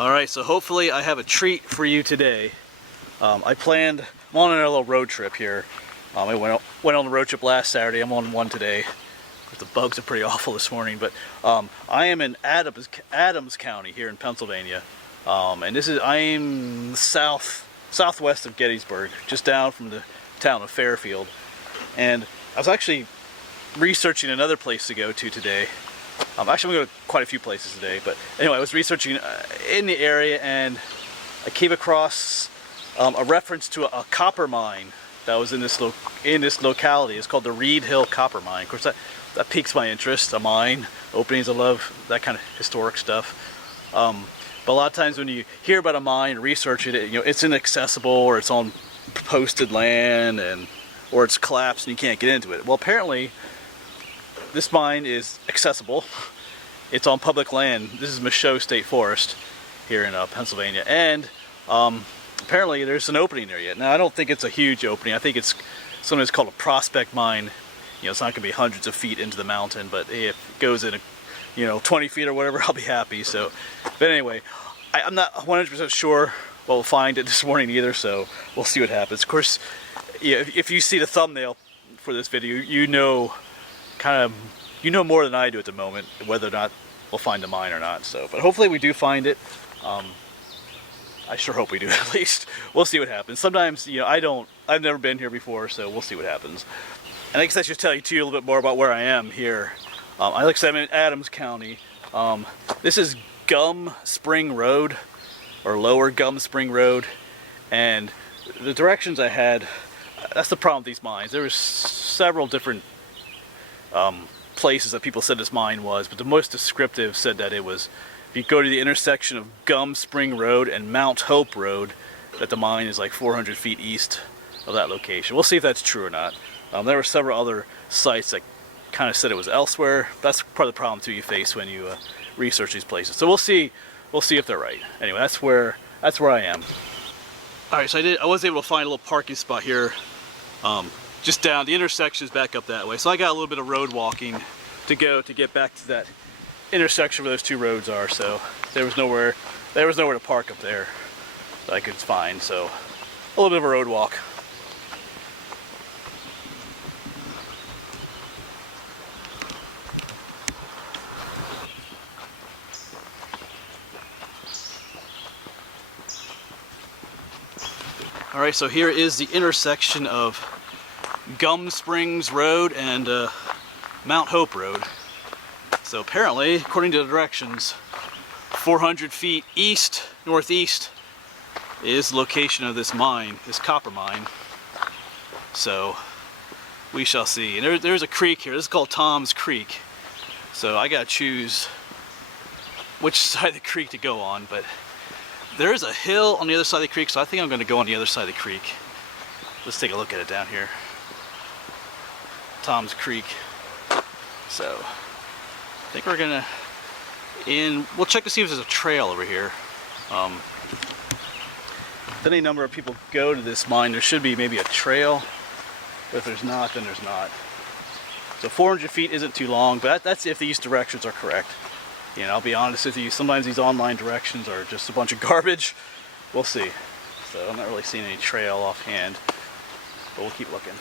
Alright, so hopefully I have a treat for you today. I'm on a little road trip here. I went on a road trip last Saturday. I'm on one today. The bugs are pretty awful this morning, but I am in Adams County here in Pennsylvania. And I am southwest of Gettysburg, just down from the town of Fairfield. And I was actually researching another place to go to today. Actually, I'm going to quite a few places today, but anyway, I was researching in the area, and I came across a reference to a copper mine that was in this locality. It's called the Reed Hill Copper Mine. Of course, that piques my interest. A mine openings, I love that kind of historic stuff. But a lot of times when you hear about a mine and research it, it's inaccessible, or it's on posted land, or it's collapsed and you can't get into it. Well, apparently this mine is accessible. It's on public land. This is Michoud State Forest here in Pennsylvania, and apparently there's an opening there yet. Now, I don't think it's a huge opening. I think it's something that's called a prospect mine. It's not going to be hundreds of feet into the mountain, but if it goes in 20 feet or whatever, I'll be happy. So, but anyway, I'm not 100% sure what we'll find it this morning either, so we'll see what happens. Of course, if you see the thumbnail for this video, you know more than I do at the moment whether or not we'll find the mine or not. So, but hopefully we do find it. I sure hope we do, at least. We'll see what happens. Sometimes, I've never been here before, so we'll see what happens. And I guess I should tell you too a little bit more about where I am here. Like I said, I'm in Adams County. This is Gum Spring Road, or Lower Gum Spring Road, and the directions I had, that's the problem with these mines. There was several different places that people said this mine was, but the most descriptive said that it was, if you go to the intersection of Gum Spring Road and Mount Hope Road, that the mine is like 400 feet east of that location. We'll see if that's true or not. There were several other sites that kind of said it was elsewhere. That's part of the problem too you face when you research these places. So we'll see if they're right. Anyway, that's where I am. All right, so I was able to find a little parking spot here. Just down, the intersection is back up that way. So I got a little bit of road walking to get back to that intersection where those two roads are. So there was nowhere to park up there that I could find. So a little bit of a road walk. All right, so here is the intersection of Gum Springs Road and Mount Hope Road. So apparently, according to the directions, 400 feet northeast is the location of this mine, this copper mine. So we shall see. And there's a creek here. This is called Tom's Creek. So I gotta choose which side of the creek to go on, but there is a hill on the other side of the creek, so I think I'm going to go on the other side of the creek. Let's take a look at it down here. Tom's Creek. So I think we're going to we'll check to see if there's a trail over here. If any number of people go to this mine, there should be maybe a trail. But if there's not, then there's not. So 400 feet isn't too long, but that's if these directions are correct. I'll be honest with you, sometimes these online directions are just a bunch of garbage. We'll see. So I'm not really seeing any trail offhand, but we'll keep looking.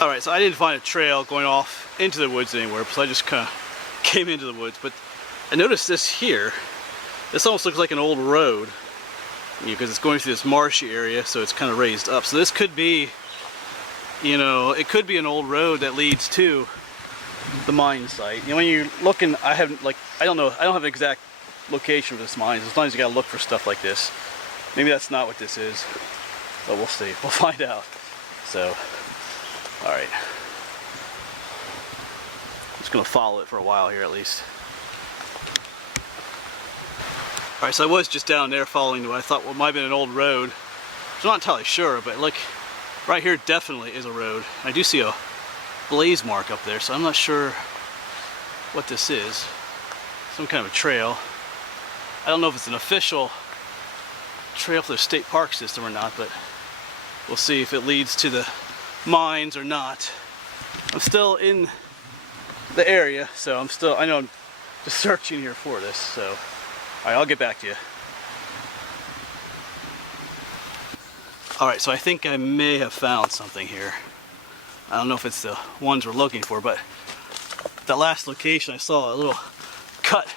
Alright, so I didn't find a trail going off into the woods anywhere, so I just kind of came into the woods. But I noticed this here. This almost looks like an old road, because it's going through this marshy area, so it's kind of raised up. So this could be, it could be an old road that leads to the mine site. When you're looking, I don't know, I don't have an exact location for this mine. Sometimes you gotta look for stuff like this. Maybe that's not what this is, but we'll see. We'll find out. So, all right. I'm just gonna follow it for a while here at least. All right, so I was just down there following what I thought might have been an old road. I'm not entirely sure, but look. Right here definitely is a road. I do see a blaze mark up there, so I'm not sure what this is. Some kind of a trail. I don't know if it's an official trail for the state park system or not, but we'll see if it leads to the mines or not. I'm still in the area, so I know I'm just searching here for this, so all right, I'll get back to you. All right, so I think I may have found something here. I don't know if it's the ones we're looking for, but that last location I saw a little cut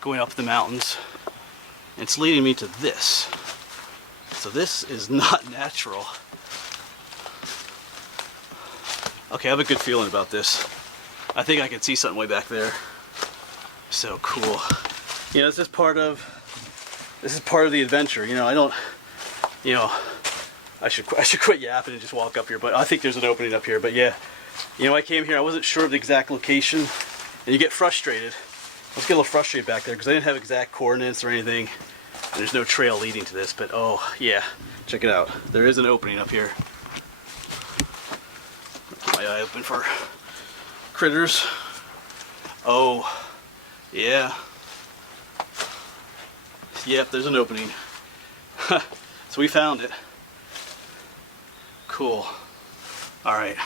going up the mountains. It's leading me to this. So this is not natural. Okay, I have a good feeling about this. I think I can see something way back there. So cool. You know, this is part of the adventure. You know, I should quit yapping and just walk up here, but I think there's an opening up here. But yeah, you know, I came here, I wasn't sure of the exact location, and you get frustrated. Let's get a little frustrated back there because I didn't have exact coordinates or anything. And there's no trail leading to this, but oh yeah, check it out. There is an opening up here. Keep my eye open for critters. Oh, yeah. Yep, there's an opening. So we found it. Cool. All right.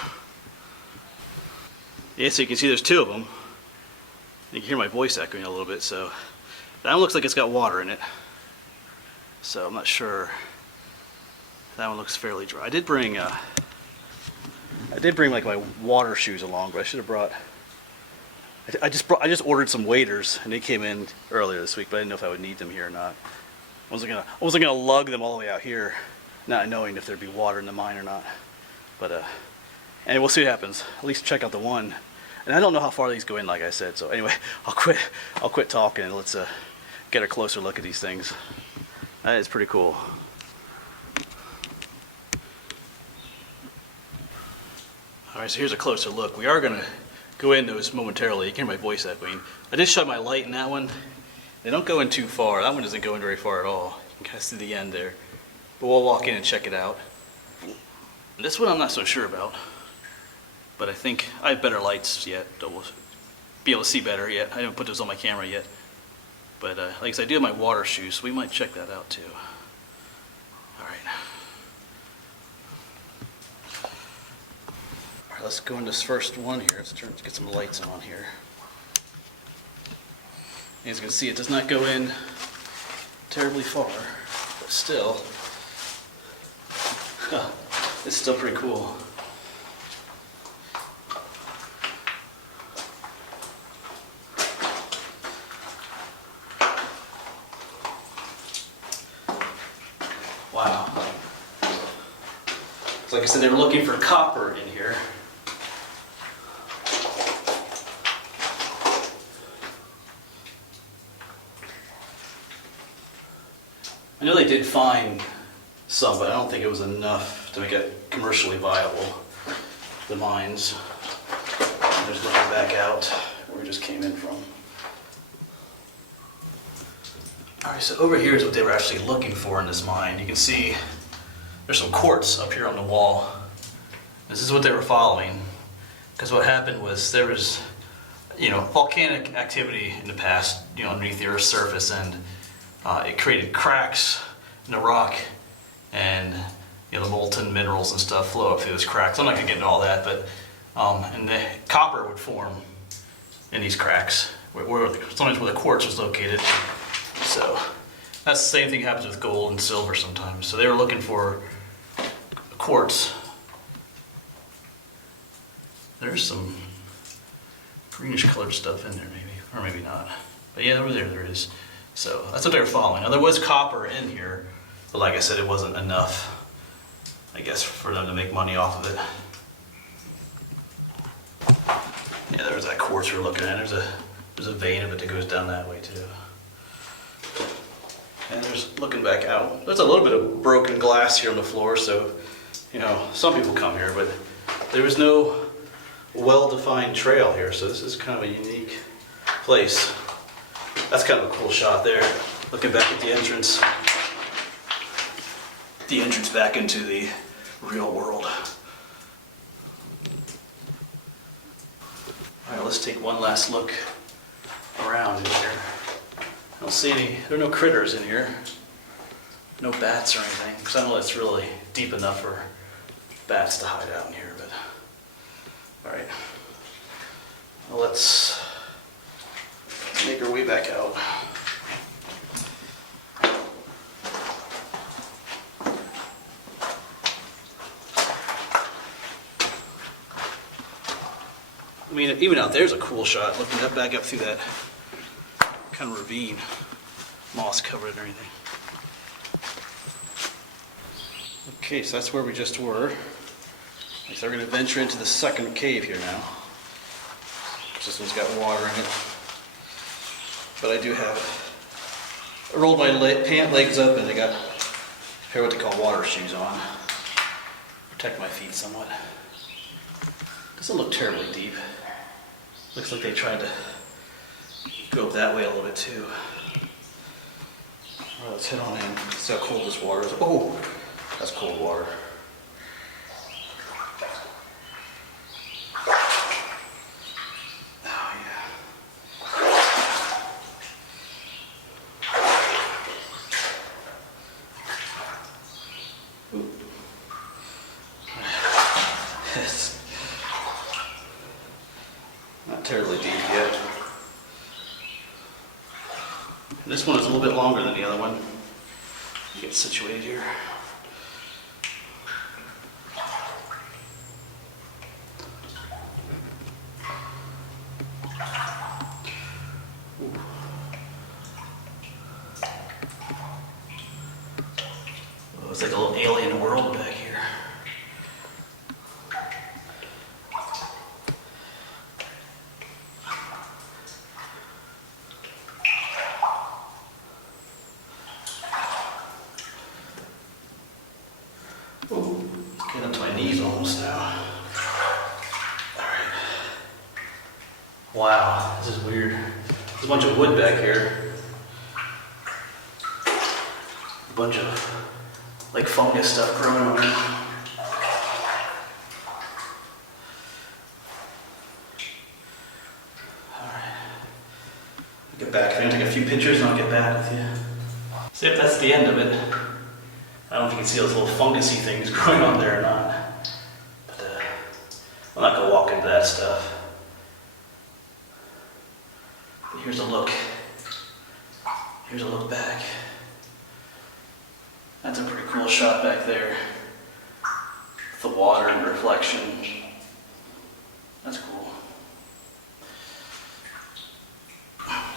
Yeah, so you can see there's two of them. You can hear my voice echoing a little bit, so that one looks like it's got water in it. So I'm not sure. That one looks fairly dry. I did bring like my water shoes along, but I should have brought. I just ordered some waders, and they came in earlier this week, but I didn't know if I would need them here or not. I wasn't gonna lug them all the way out here, not knowing if there'd be water in the mine or not. But and we'll see what happens. At least check out the one. And I don't know how far these go in, like I said. So anyway, I'll quit talking and let's get a closer look at these things. That is pretty cool. All right, so here's a closer look. We are gonna go in those momentarily. You can hear my voice echoing. I did shut my light in that one. They don't go in too far. That one doesn't go in very far at all. You can kind of see the end there. But we'll walk in and check it out. And this one I'm not so sure about. But I think I have better lights yet. We'll be able to see better yet. I haven't put those on my camera yet. But like I said, I do have my water shoes, so we might check that out too. All right. All right, let's go into this first one here. Let's get some lights on here. As you can see, it does not go in terribly far, but still, it's still pretty cool. Wow. So like I said, they were looking for copper in here. I know they did find some, but I don't think it was enough to make it commercially viable, the mines. There's looking back out where we just came in from. All right, so over here is what they were actually looking for in this mine. You can see there's some quartz up here on the wall. This is what they were following, because what happened was there was, volcanic activity in the past, underneath the Earth's surface, and it created cracks in the rock, and the molten minerals and stuff flow up through those cracks. I'm not gonna get into all that, but and the copper would form in these cracks, sometimes where the quartz was located. So that's the same thing happens with gold and silver sometimes. So they were looking for quartz. There's some greenish colored stuff in there maybe, or maybe not. But yeah, over there is. So that's what they were following. Now there was copper in here, but like I said, it wasn't enough, I guess, for them to make money off of it. Yeah, there's that quartz we were looking at. There's a vein of it that goes down that way too. And there's, looking back out, there's a little bit of broken glass here on the floor, so, some people come here, but there was no well-defined trail here, so this is kind of a unique place. That's kind of a cool shot there, looking back at the entrance. The entrance back into the real world. All right, let's take one last look around in here. I don't see any, there are no critters in here. No bats or anything, because I know that's really deep enough for bats to hide out in here, but all right. Well, let's make our way back out. I mean, even out there's a cool shot, looking back up through that kind of ravine, moss covered and everything. Okay, so that's where we just were. So we're going to venture into the second cave here now. This one's got water in it. But I do have, I rolled my pant legs up and I got a pair of what they call water shoes on. Protect my feet somewhat. Doesn't look terribly deep. Looks like they tried to go up that way a little bit too. Well, let's head on in. See how cold this water is. Oh, that's cold water. Oh yeah. Ooh. It's not terribly deep yet. And this one is a little bit longer than the other one. Get situated here. Oh, it's like a little alien world back here. Ooh, getting up to my knees almost now. Alright. Wow, this is weird. There's a bunch of wood back here. A bunch of like fungus stuff growing on it. Alright. I'll get back. I'm going to take a few pictures and I'll get back with you. See if that's the end of it. I don't know if you can see those little fungusy things growing on there or not. But I'm not going to walk into that stuff. But here's a look. Here's a look back. That's a pretty cool shot back there. The water and reflection. That's cool.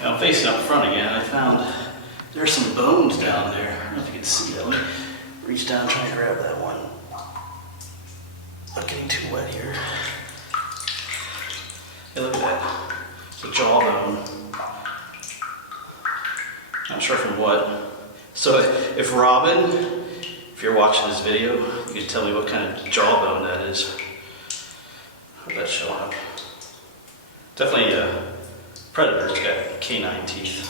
Now I'm facing up front again. I found there's some bones down there. I don't know if you can see that. Let me reach down and try to grab that one. Not getting too wet here. Hey, look at that. It's a jawbone. Not sure from what. So if Robin, if you're watching this video, you can tell me what kind of jawbone that is. Hope that's showing up. Definitely a predator. It's got canine teeth.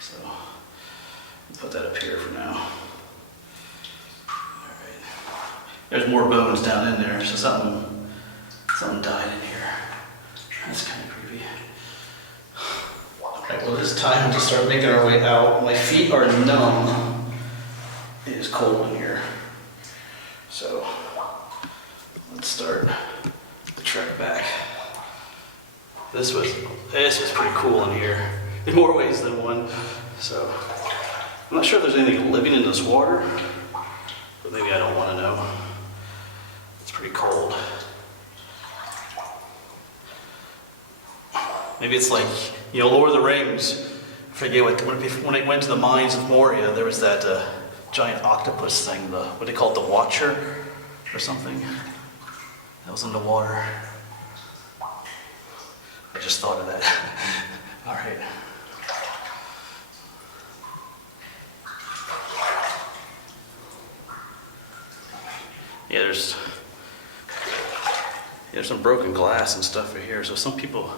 So I'll put that up here for now. Alright. There's more bones down in there, so something died in here. That's kind of creepy. Alright, well it's time to start making our way out. My feet are numb. It is cold in here. So let's start the trek back. This was pretty cool in here. In more ways than one. So I'm not sure if there's anything living in this water, but maybe I don't want to know. It's pretty cold. Maybe it's like, you know, Lord of the Rings. I forget when I went to the mines of Moria, there was that giant octopus thing, what they call it, the Watcher or something. That was in the water. I just thought of that. All right. Yeah, there's some broken glass and stuff right here. So some people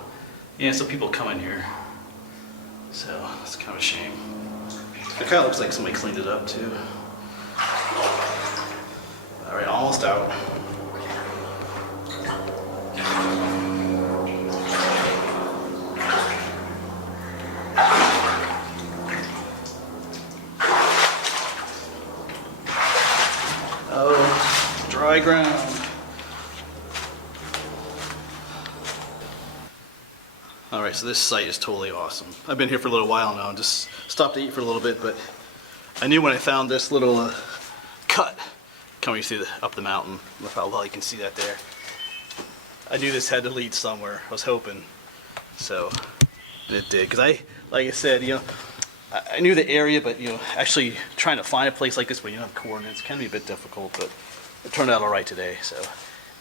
come in here. So it's kind of a shame. It kind of looks like somebody cleaned it up too. All right, almost out. Dry ground. Alright, so this site is totally awesome. I've been here for a little while now and just stopped to eat for a little bit, but I knew when I found this little cut coming through up the mountain, look how well you can see that there. I knew this had to lead somewhere. I was hoping. So, and it did. Because like I said, I knew the area, but actually trying to find a place like this where you don't have coordinates can be a bit difficult, but it turned out all right today, so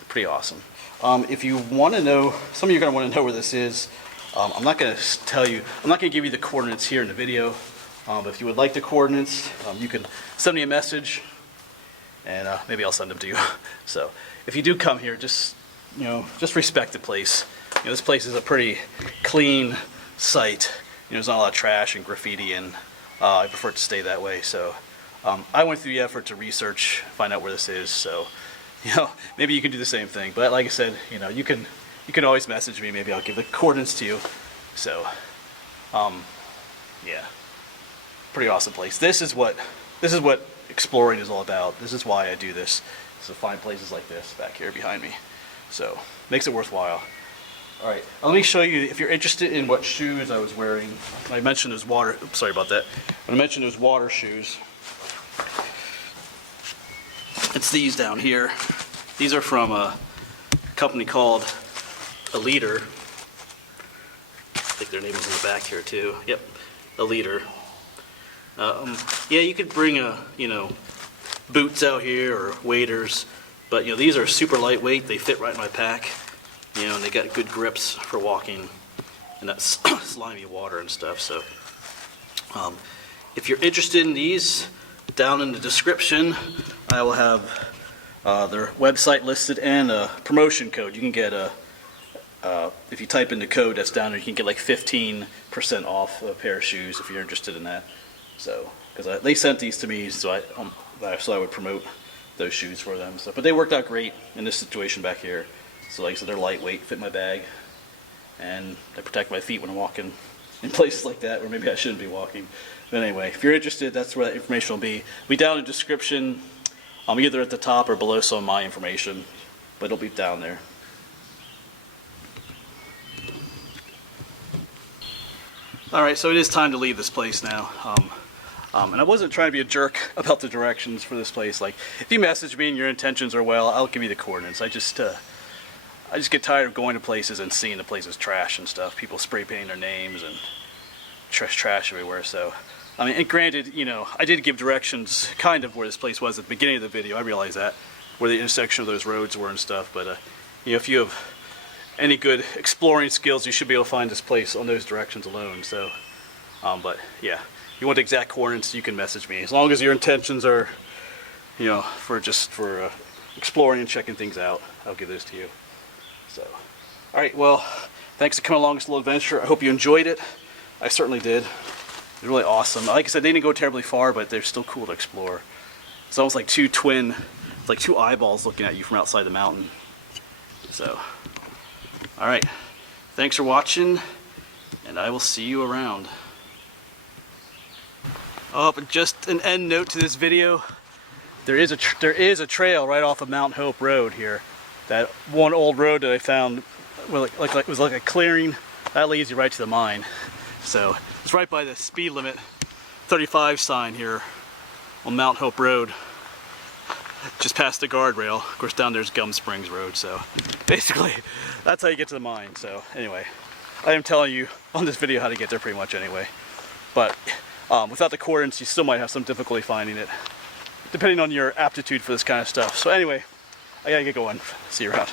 pretty awesome. If you want to know, some of you are going to want to know where this is. I'm not going to give you the coordinates here in the video, but if you would like the coordinates, you can send me a message, and maybe I'll send them to you. So if you do come here, just respect the place. This place is a pretty clean site. There's not a lot of trash and graffiti, and I prefer it to stay that way. So I went through the effort to research, find out where this is. So maybe you can do the same thing. But like I said, you can always message me. Maybe I'll give the coordinates to you. So yeah, pretty awesome place. This is what exploring is all about. This is why I do this. So find places like this back here behind me. So makes it worthwhile. All right, let me show you, if you're interested in what shoes I was wearing. I mentioned those water, sorry about that. When I mentioned those water shoes, it's these down here. These are from a company called Aleader. I think their name is in the back here too. Yep, Aleader. Yeah, you could bring boots out here or waders, but these are super lightweight. They fit right in my pack. And they got good grips for walking in that slimy water and stuff. So if you're interested in these, down in the description I will have their website listed and a promotion code. You can get if you type in the code that's down there, you can get like 15% off a pair of shoes if you're interested in that. So because they sent these to me, so I would promote those shoes for them. So, but they worked out great in this situation back here. So like I said, they're lightweight, fit my bag, and they protect my feet when I'm walking in places like that where maybe I shouldn't be walking. But anyway, if you're interested, that's where that information will be. It'll be down in the description, either at the top or below some of my information, but it'll be down there. Alright, so it is time to leave this place now. And I wasn't trying to be a jerk about the directions for this place. Like, if you message me and your intentions are well, I'll give you the coordinates. I just get tired of going to places and seeing the places trash and stuff. People spray painting their names and trash everywhere. So, and granted, I did give directions kind of where this place was at the beginning of the video. I realize that, where the intersection of those roads were and stuff. But, if you have any good exploring skills, you should be able to find this place on those directions alone. So, but yeah, if you want the exact coordinates, you can message me. As long as your intentions are, for exploring and checking things out, I'll give those to you. So, all right, well, thanks for coming along this little adventure. I hope you enjoyed it. I certainly did. It's really awesome. Like I said, they didn't go terribly far, but they're still cool to explore. It's almost like it's like two eyeballs looking at you from outside the mountain. So, all right, thanks for watching, and I will see you around. Oh, but just an end note to this video. There is a trail right off of Mount Hope Road here. That one old road that I found, it was like a clearing, that leads you right to the mine. So it's right by the speed limit 35 sign here on Mount Hope Road, just past the guardrail. Of course, down there's Gum Springs Road. So basically, that's how you get to the mine. So anyway, I am telling you on this video how to get there pretty much anyway. But without the coordinates, you still might have some difficulty finding it, depending on your aptitude for this kind of stuff. So anyway, I gotta get going. See you around.